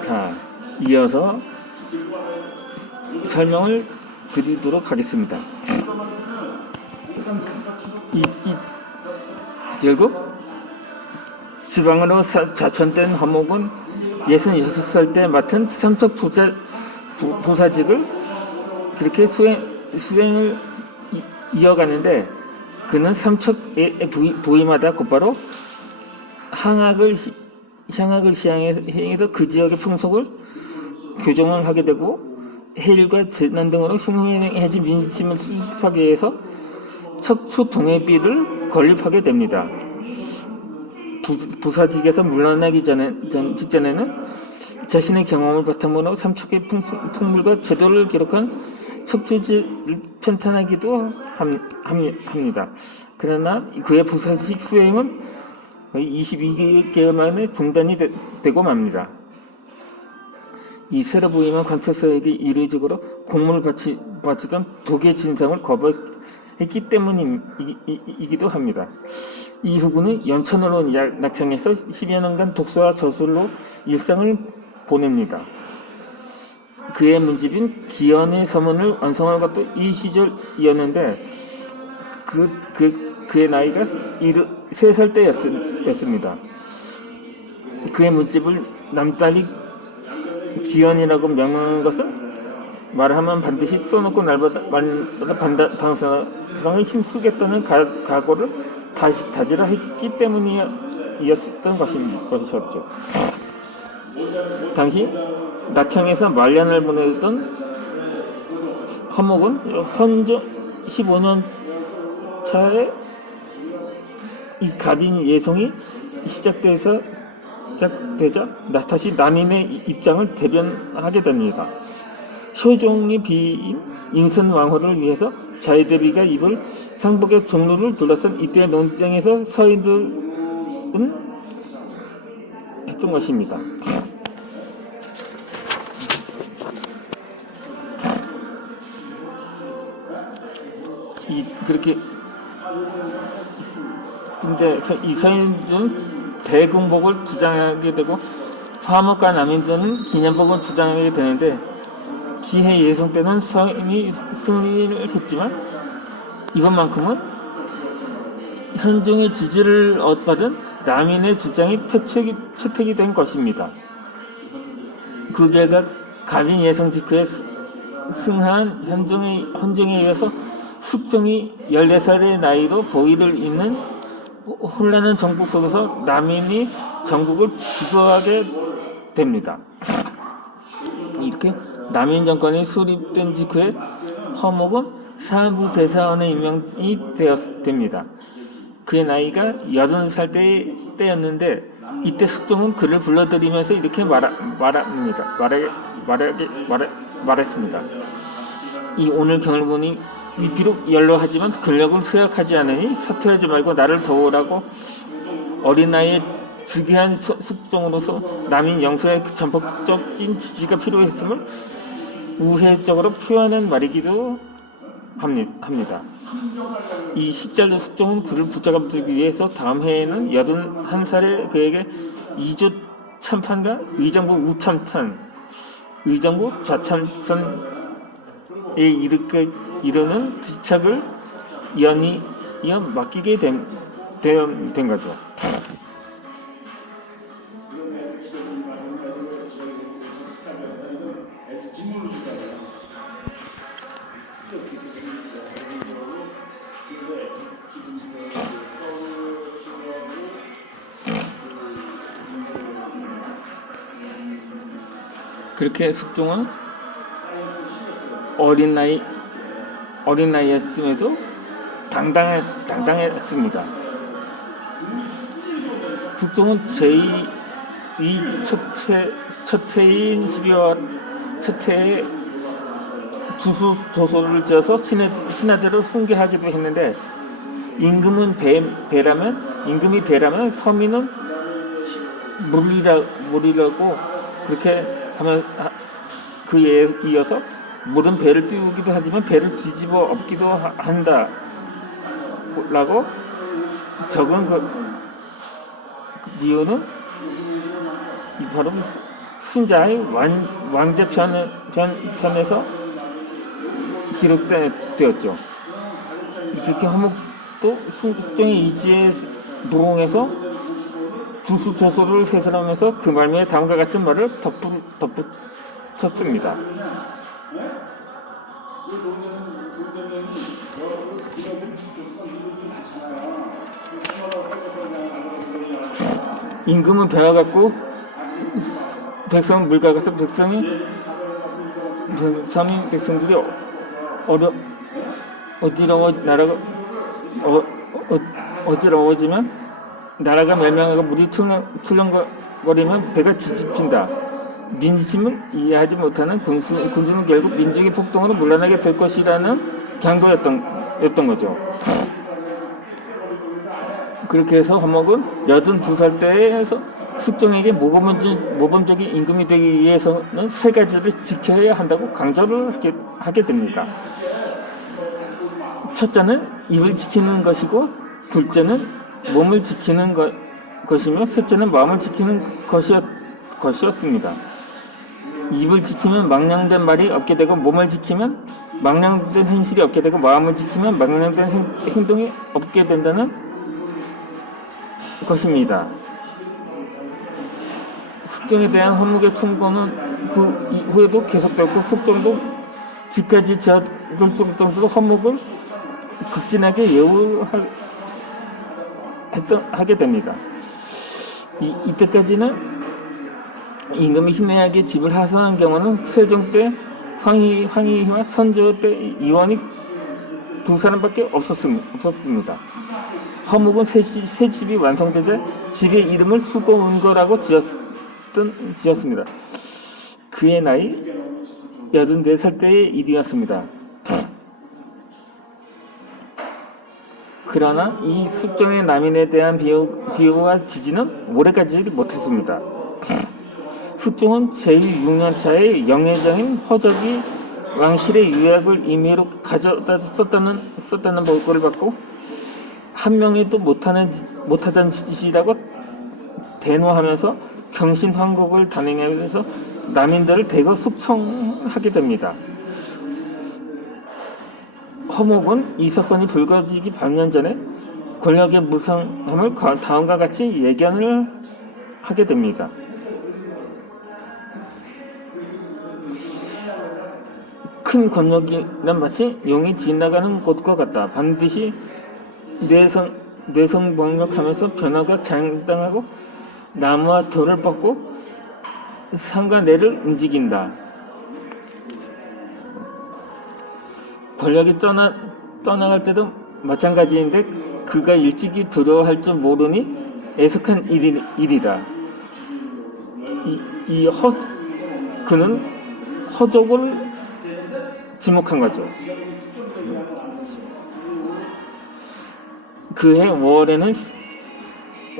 자, 이어서 설명을 드리도록 하겠습니다. 결국 지방으로 자천된 허목은 66살 때 맡은 삼척 보사직을 그렇게 수행을 이어가는데, 그는 삼척에 부임하다 곧바로 향학을 시행해서 그 지역의 풍속을 교정을 하게 되고, 해일과 재난 등으로 흉흉해진 민심을 수습하기 위해서 척추 동해비를 건립하게 됩니다. 부사직에서 물러나기 직전에는 자신의 경험을 바탕으로 삼척의 풍물과 제도를 기록한 척추지를 편찬하기도 합니다. 그러나 그의 부사직 수행은 22개월 만에 중단이 되고 맙니다. 이 새로 부임한 관찰사에게 이례적으로 공문을 바치던 독의 진상을 거부했기 때문이기도 합니다. 이후 그는 연천으로 낙향해서 10여 년간 독서와 저술로 일상을 보냅니다. 그의 문집인 기현의 서문을 완성한 것도 이 시절이었는데, 그의 나이가 3살 때였습니다. 그의 문집을 남딸이 기현이라고 명명한 것은 말하면 반드시 써놓고 날마다 방상을 힘쓰겠다는 각오를 다지라 했기 때문이었던 것이었죠. 당시 낙향에서 말년을 보내던 허목은 헌종 15년 차에 이 가빈 예송이 시작되자 다시 남인의 입장을 대변하게 됩니다. 효종이 비인 인선왕후를 위해서 자의대비가 입을 상복의 종로를 둘러싼 이때의 논쟁에서 서인들은 했던 것입니다. 그렇게 근데 이 서인들은 대궁복을 주장하게 되고, 화목과 남인들은 기념복을 주장하게 되는데, 기해 예송 때는 서인이 승리를 했지만 이번만큼은 현종의 지지를 얻받은 남인의 주장이 채택이 된 것입니다. 그 결과 가빈 예송 직후에 승한 헌종에 의해서 숙종이 14살의 나이로 보위를 잇는 혼란한 정국 속에서 남인이 정국을 주도하게 됩니다. 이렇게 남인 정권이 수립된 직후에 허목은 사부 대사원에 임명이 됩니다. 그의 나이가 80살 때였는데, 이때 숙종은 그를 불러들이면서 이렇게 말했습니다. 이 오늘 경을 보니 비록 연로하지만 근력은 쇠약하지 않으니 사퇴하지 말고 나를 도우라고 어린 나이에 즉위한 숙종으로서 남인 영수의 전폭적인 지지가 필요했음을 우회적으로 표현한 말이기도 합니다. 이 시절의 숙종은 그를 붙잡아주기 위해서 다음 해에는 81살의 그에게 이조 참판과 의정부 우참탄, 의정부 좌참선에 이르는 직책을 연이어 맡기게 된 거죠. 그렇게 숙종은 어린 나이였음에도 당당했습니다. 숙종은 제2 첫 해인 12월 첫 해에 주수 도서를 지어서 신하들을 훈계하기도 했는데, 임금이 배라면 서민은 물이라고 그렇게 하면 그에 이어서 물은 배를 띄우기도 하지만 배를 뒤집어 엎기도 한다라고 적은 그 이유는 바로 순자의 왕자 편에서 기록되었죠. 그렇게 허목도 숙종의 이지에 부응해서 주수조소를 해설하면서 그 말미에 다음과 같은 말을 덧붙였습니다. 임금은 배와 같고 백성은 물과 같은 백성들이 어지러워지면 나라가 멸망하고 물이 출렁거리면 배가 뒤집힌다. 민심을 이해하지 못하는 군주는 결국 민족의 폭동으로 물러나게 될 것이라는 경고였던 거죠. 그렇게 해서 허목은 82살 때에서 숙종에게 모범적인 임금이 되기 위해서는 3가지를 지켜야 한다고 강조를 하게 됩니다. 첫째는 입을 지키는 것이고, 둘째는 몸을 지키는 것이며, 셋째는 마음을 지키는 것이었습니다. 입을 지키면 망령된 말이 없게 되고, 몸을 지키면 망령된 행실이 없게 되고, 마음을 지키면 망령된 행동이 없게 된다는 것입니다. 숙종에 대한 허목의 충고는 그 이후에도 계속되었고, 숙종도 집까지 지어둘 정도로 허목을 극진하게 하게 됩니다. 이때까지는 임금이 신뢰하게 집을 하사한 경우는 세종 때 황희와 선조 때 이원이 2사람밖에 없었습니다. 허목은 새 집이 완성되자 집의 이름을 수고은거라고 지었습니다. 그의 나이 84살 때의 일이었습니다. 그러나 이 숙종의 남인에 대한 비호와 지지는 오래가지 못했습니다. 숙종은 제6년차에 영의정인 허적이 왕실의 유약을 임의로 가져다 썼다는 보고를 받고 한 명이도 못하던 짓이라고 대노하면서 경신환국을 단행하면서 남인들을 대거 숙청하게 됩니다. 허목은 이 사건이 불거지기 반년 전에 권력의 무상함을 다음과 같이 예견을 하게 됩니다. 큰 권력이란 마치 용이 지나가는 곳과 같다. 반드시 뇌성방력하면서 변화가 장당하고 나무와 돌을 뻗고 산과 내를 움직인다. 권력이 떠나갈 때도 마찬가지인데 그가 일찍이 두려워할 줄 모르니 애석한 일이다. 그는 허족을 지목한 거죠. 그해 5월에는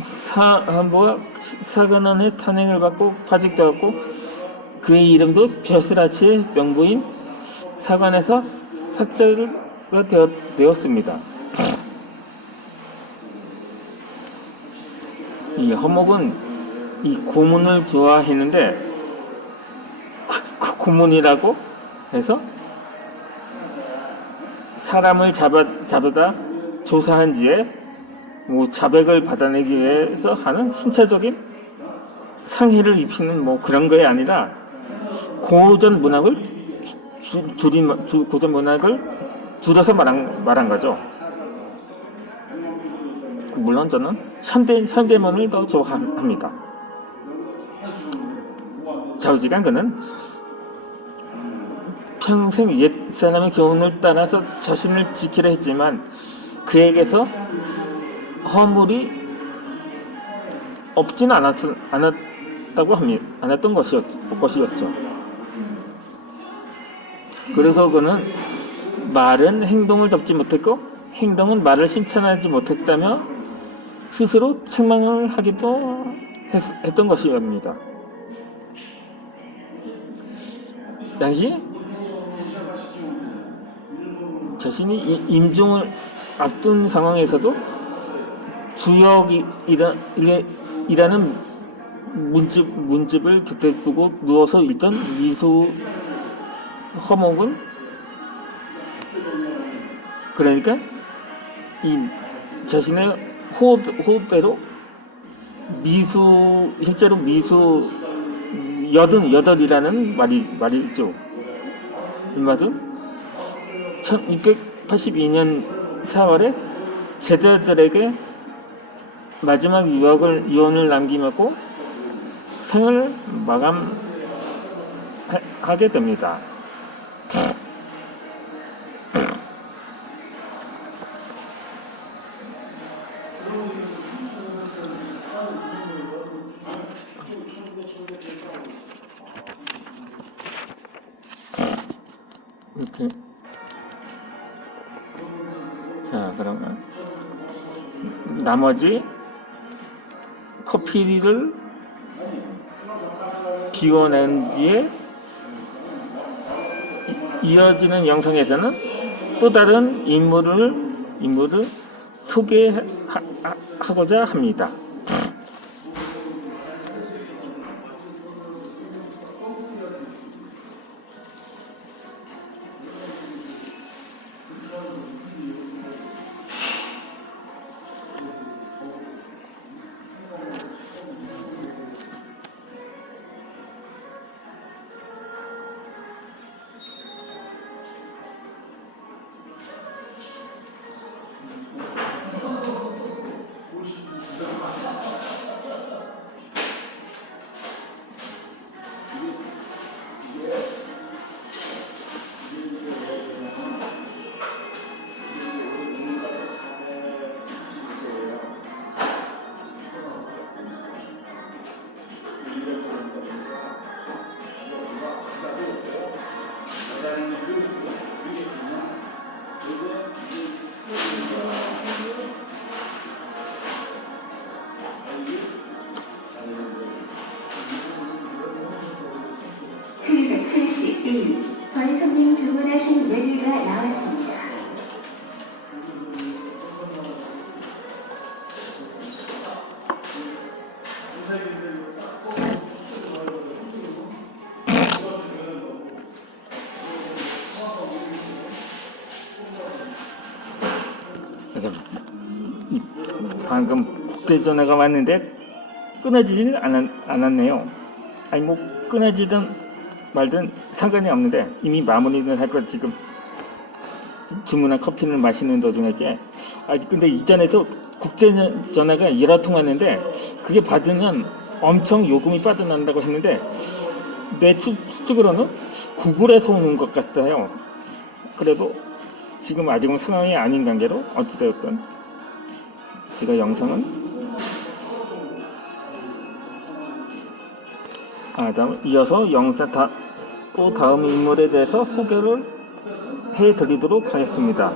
사한부와 사관원의 탄핵을 받고 파직되었고 그의 이름도 벼슬아치의 명부인 사관에서 삭제가 되었습니다. 이 허목은 이 고문을 좋아했는데 그 고문이라고 해서 사람을 잡아다 조사한 뒤에 자백을 받아내기 위해서 하는 신체적인 상해를 입히는 그런 거에 아니라 고전 문학을 줄여서 말한 거죠. 물론 저는 현대문을 더 좋아합니다. 좌우지간 그는 평생 옛사람의 교훈을 따라서 자신을 지키려 했지만 그에게서 허물이 없진 않았던 것이었죠. 그래서 그는 말은 행동을 덮지 못했고 행동은 말을 실천하지 못했다며 스스로 책망을 하기도 했던 것이옵니다. 당시 자신이 임종을 앞둔 상황에서도 주역이라는 문집을 곁에 두고 누워서 읽던 미수 허목은, 그러니까 이 자신의 호흡대로 실제로 미수 88이라는 말이죠. 이 말은 1682년 4월에 제자들에게 마지막 유언을 남기고 생을 마감하게 됩니다. 이렇게. 자, 그러면 나머지 커피를 비워낸 뒤에 이어지는 영상에서는 또 다른 인물을 소개하고자 합니다. 권손님 주문하신 메뉴가 나왔습니다. 방금 국제전화가 왔는데 끊어지질 않았네요. 아니 뭐 끊어지든 말든 상관이 없는데 이미 마무리는 할 것. 지금 주문한 커피를 마시는 도중에 근데 이전에도 국제전화가 1화 통화했는데 그게 받으면 엄청 요금이 빠져난다고 했는데 내 추측으로는 구글에서 오는 것 같아요. 그래도 지금 아직은 상황이 아닌 관계로 어찌되었든 제가 영상은 이어서 영상 또 다음 인물에 대해서 소개를 해드리도록 하겠습니다.